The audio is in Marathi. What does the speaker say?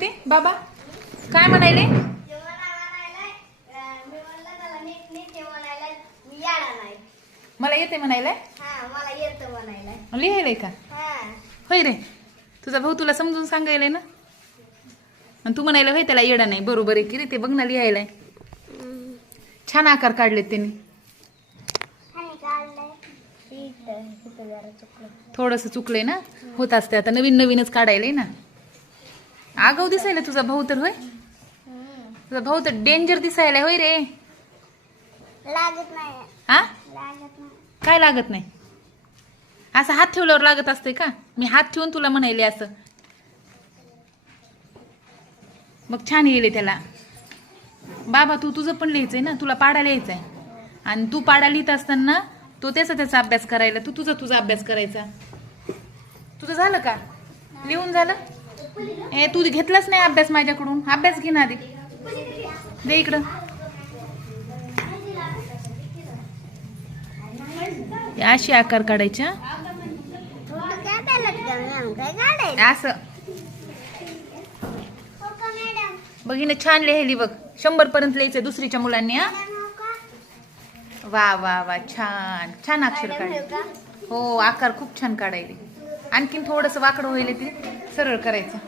ते बाबा काय म्हणायले? मला येते म्हणायला. लिहायलंय का? होय रे, तुझा भाऊ तुला समजून सांगायलाय ना. आणि तू म्हणायला होय त्याला येडा नाही. बरोबर आहे की रे, ते बघ ना लिहायलाय. छान आकार काढलेत त्यांनी. थोडस चुकलंय ना, होत असते आता. नवीन नवीनच काढायलंय ना. आगाऊ दिसायला तुझा भाऊ तर. होय तुझा भाऊ तर डेंजर दिसायला. होय रे. लागत नाही. हा लागत नाही. काय लागत नाही? असं हात ठेवल्यावर लागत असते का? मी हात ठेवून तुला म्हणायले असं. मग छान येईल त्याला. बाबा तू तुझं पण लिहायचंय ना, तुला पाडा लिहायचंय. आणि तू पाडा लिहित असताना तो त्याचा अभ्यास करायला, तू तुझा अभ्यास करायचा. तुझं झालं का? लिहून झालं? तू घेतलाच नाही अभ्यास माझ्याकडून. अभ्यास घे ना आधी. दे इकडं. अशी आकार काढायच्या असं. बघिन छान लिहिली बघ. 100 पर्यंत लिहायचंय दुसरीच्या मुलांनी. हा वा वा वा, छान छान अक्षर काढले. हो आकार खूप छान काढायले. आणखीन थोडस वाकडं होईल ते सरळ करायचं.